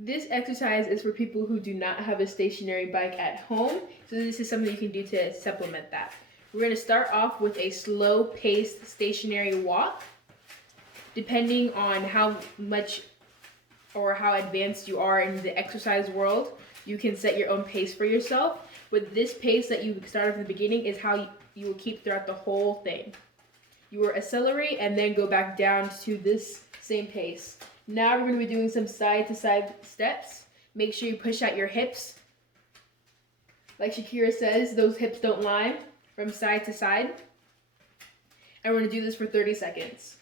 This exercise is for people who do not have a stationary bike at home, so this is something you can do to supplement that. We're going to start off with a slow-paced stationary walk. Depending on how much or how advanced you are in the exercise world, you can set your own pace for yourself. But this pace that you started from the beginning is how you will keep throughout the whole thing. You will accelerate and then go back down to this same pace. Now we're going to be doing some side-to-side steps. Make sure you push out your hips. Like Shakira says, those hips don't lie, from side to side. And we're going to do this for 30 seconds.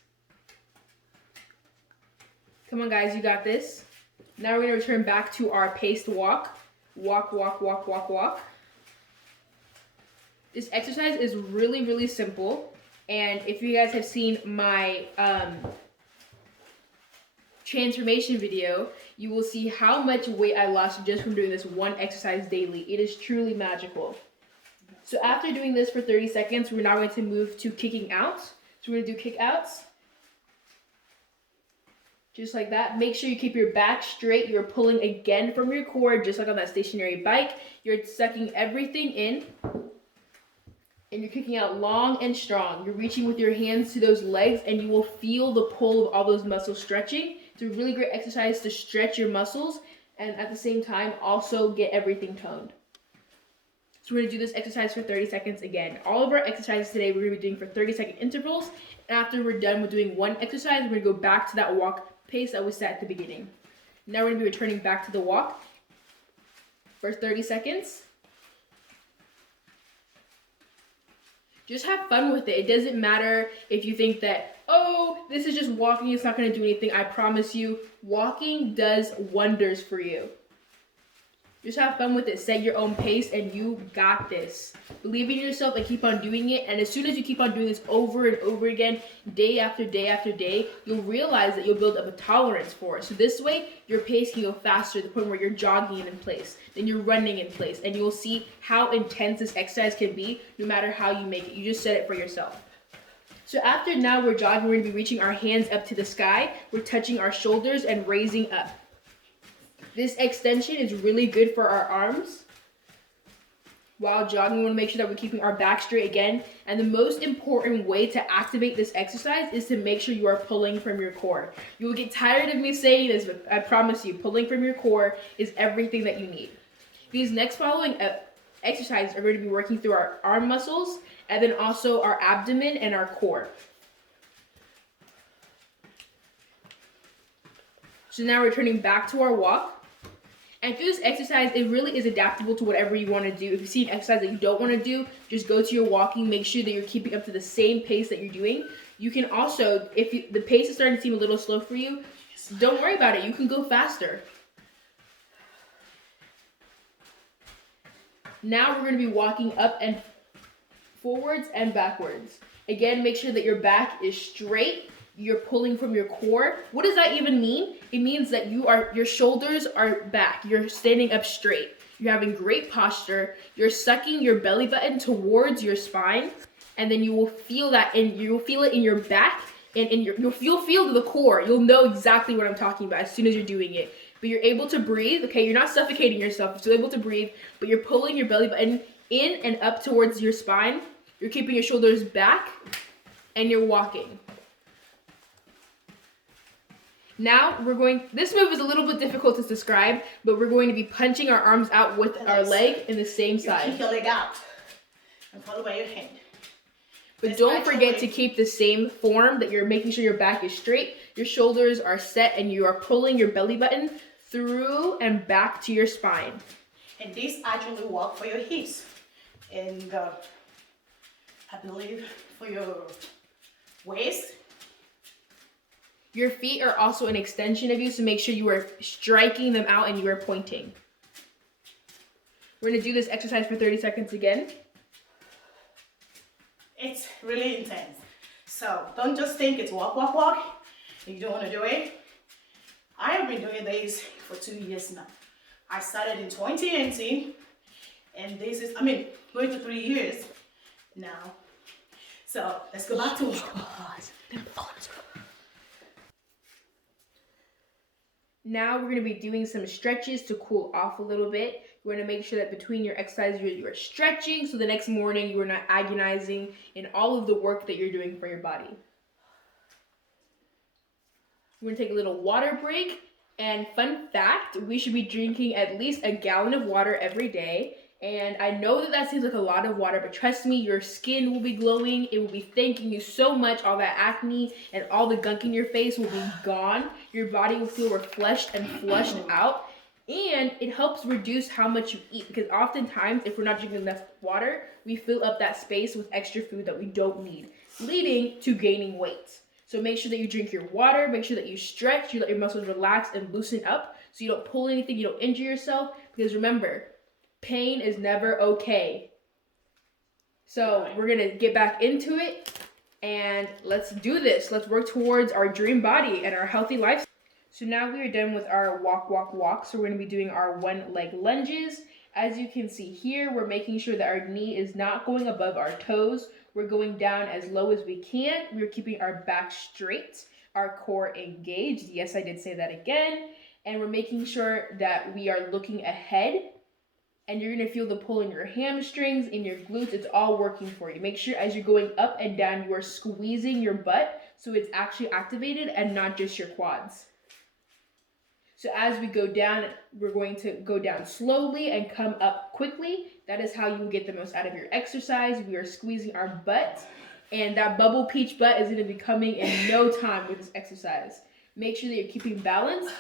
Come on, guys, you got this. Now we're going to return back to our paced walk. Walk, walk, walk, walk, walk. This exercise is really, really simple. And if you guys have seen my transformation video, you will see how much weight I lost just from doing this one exercise daily. It is truly magical. So after doing this for 30 seconds, we're now going to move to kicking out. So we're going to do kick outs. Just like that. Make sure you keep your back straight. You're pulling again from your core, just like on that stationary bike. You're sucking everything in. And you're kicking out long and strong. You're reaching with your hands to those legs, and you will feel the pull of all those muscles stretching. It's a really great exercise to stretch your muscles, and at the same time, also get everything toned. So we're going to do this exercise for 30 seconds again. All of our exercises today, we're going to be doing for 30-second intervals. And after we're done with doing one exercise, we're going to go back to that walk pace that we set at the beginning. Now we're going to be returning back to the walk for 30 seconds. Just have fun with it. It doesn't matter if you think that, oh, this is just walking, it's not going to do anything. I promise you, walking does wonders for you. Just have fun with it. Set your own pace, and you got this. Believe in yourself and keep on doing it. And as soon as you keep on doing this over and over again, day after day after day, you'll realize that you'll build up a tolerance for it. So this way, your pace can go faster to the point where you're jogging in place, then you're running in place, and you'll see how intense this exercise can be no matter how you make it. You just set it for yourself. So after now we're jogging, we're going to be reaching our hands up to the sky. We're touching our shoulders and raising up. This extension is really good for our arms. While jogging, we want to make sure that we're keeping our back straight again. And the most important way to activate this exercise is to make sure you are pulling from your core. You will get tired of me saying this, but I promise you, pulling from your core is everything that you need. These next following exercises are going to be working through our arm muscles and then also our abdomen and our core. So now we're turning back to our walk. And through this exercise, it really is adaptable to whatever you want to do. If you see an exercise that you don't want to do, just go to your walking. Make sure that you're keeping up to the same pace that you're doing. You can also, if the pace is starting to seem a little slow for you, don't worry about it. You can go faster. Now we're going to be walking up and forwards and backwards. Again, make sure that your back is straight. You're pulling from your core. What does that even mean? It means that your shoulders are back. You're standing up straight. You're having great posture. You're sucking your belly button towards your spine, and then you will feel that, and you'll feel it in your back, and you'll feel the core. You'll know exactly what I'm talking about as soon as you're doing it. But you're able to breathe. Okay, you're not suffocating yourself. You're still able to breathe, but you're pulling your belly button in and up towards your spine. You're keeping your shoulders back, and you're walking. Now this move is a little bit difficult to describe, but we're going to be punching our arms out with our leg in the same side. Kick your leg out and follow by your hand. But don't forget to keep the same form, that you're making sure your back is straight, your shoulders are set, and you are pulling your belly button through and back to your spine. And this actually works for your hips. And I believe for your waist. Your feet are also an extension of you, so make sure you are striking them out and you are pointing. We're going to do this exercise for 30 seconds again. It's really intense. So don't just think it's walk, walk, walk. If you don't want to do it. I have been doing this for 2 years now. I started in 2018, and this is, going to 3 years now. So let's go back to walk. Now we're going to be doing some stretches to cool off a little bit. You want to make sure that between your exercises you're stretching, so the next morning you are not agonizing in all of the work that you're doing for your body. We're going to take a little water break. And fun fact, we should be drinking at least a gallon of water every day. And I know that seems like a lot of water, but trust me, your skin will be glowing. It will be thanking you so much. All that acne and all the gunk in your face will be gone. Your body will feel refreshed and flushed out. And it helps reduce how much you eat, because oftentimes if we're not drinking enough water, we fill up that space with extra food that we don't need, leading to gaining weight. So make sure that you drink your water, make sure that you stretch, you let your muscles relax and loosen up so you don't pull anything, you don't injure yourself, because remember, pain is never okay. So we're gonna get back into it and let's do this. Let's work towards our dream body and our healthy lifestyle. So now we are done with our walk. So we're gonna be doing our one leg lunges. As you can see here, we're making sure that our knee is not going above our toes. We're going down as low as we can. We're keeping our back straight, our core engaged. Yes, I did say that again. And we're making sure that we are looking ahead. And you're gonna feel the pull in your hamstrings, in your glutes. It's all working for you. Make sure as you're going up and down, you are squeezing your butt so it's actually activated and not just your quads. So as we go down, we're going to go down slowly and come up quickly. That is how you will get the most out of your exercise. We are squeezing our butt, and that bubble peach butt is gonna be coming in no time with this exercise. Make sure that you're keeping balance,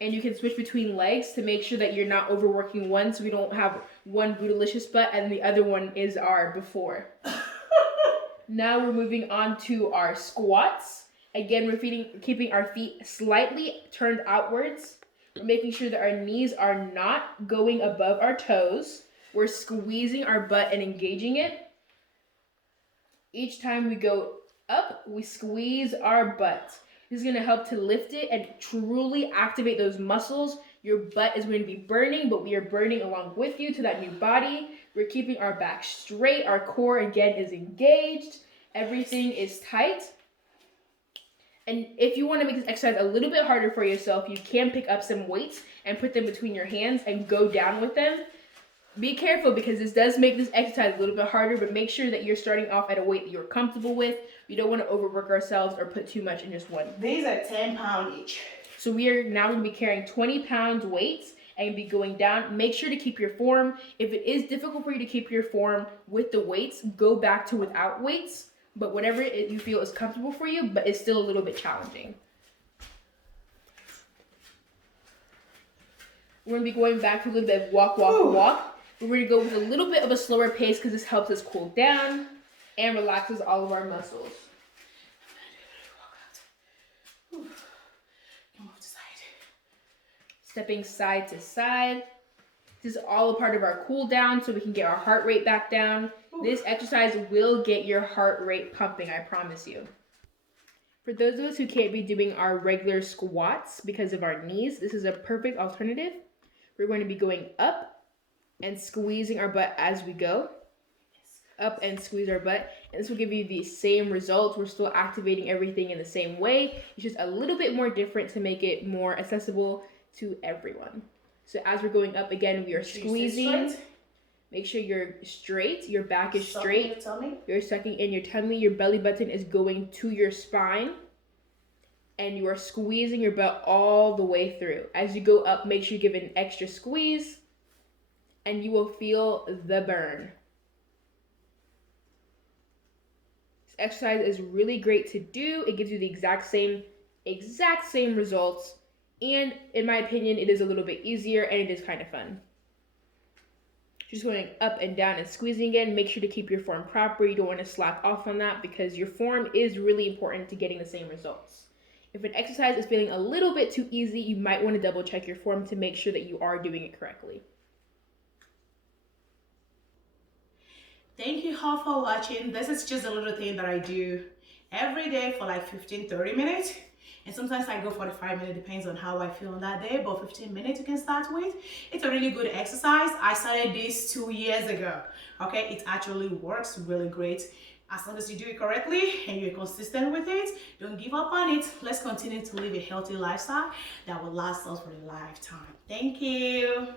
and you can switch between legs to make sure that you're not overworking one, so we don't have one bootylicious butt and the other one is our before. Now we're moving on to our squats. Again, we're keeping our feet slightly turned outwards. We're making sure that our knees are not going above our toes. We're squeezing our butt and engaging it. Each time we go up, we squeeze our butt. This is going to help to lift it and truly activate those muscles. Your butt is going to be burning, but we are burning along with you to that new body. We're keeping our back straight. Our core, again, is engaged. Everything is tight. And if you want to make this exercise a little bit harder for yourself, you can pick up some weights and put them between your hands and go down with them. Be careful because this does make this exercise a little bit harder, but make sure that you're starting off at a weight that you're comfortable with. We don't want to overwork ourselves or put too much in just one. These are 10 pounds each. So we are now going to be carrying 20 pounds weights and be going down. Make sure to keep your form. If it is difficult for you to keep your form with the weights, go back to without weights. But whatever you feel is comfortable for you, but it's still a little bit challenging. We're going to be going back to a little bit of walk. We're going to go with a little bit of a slower pace because this helps us cool down and relaxes all of our muscles. Move to side. Stepping side to side. This is all a part of our cool down so we can get our heart rate back down. This exercise will get your heart rate pumping, I promise you. For those of us who can't be doing our regular squats because of our knees, this is a perfect alternative. We're going to be going up and squeezing our butt as we go. Up and squeeze our butt. And this will give you the same results. We're still activating everything in the same way. It's just a little bit more different to make it more accessible to everyone. So as we're going up again, we are squeezing. Make sure you're straight. Your back is straight. You're sucking in your tummy. Your belly button is going to your spine. And you are squeezing your butt all the way through. As you go up, make sure you give it an extra squeeze. And you will feel the burn. This exercise is really great to do. It gives you the exact same results. And in my opinion, it is a little bit easier and it is kind of fun. Just going up and down and squeezing again. Make sure to keep your form proper. You don't want to slack off on that because your form is really important to getting the same results. If an exercise is feeling a little bit too easy, you might want to double check your form to make sure that you are doing it correctly. Thank you all for watching. This is just a little thing that I do every day for like 15-30 minutes. And sometimes I go 45 minutes, depends on how I feel on that day, but 15 minutes you can start with. It's a really good exercise. I started this 2 years ago. Okay, it actually works really great. As long as you do it correctly and you're consistent with it, don't give up on it. Let's continue to live a healthy lifestyle that will last us for a lifetime. Thank you.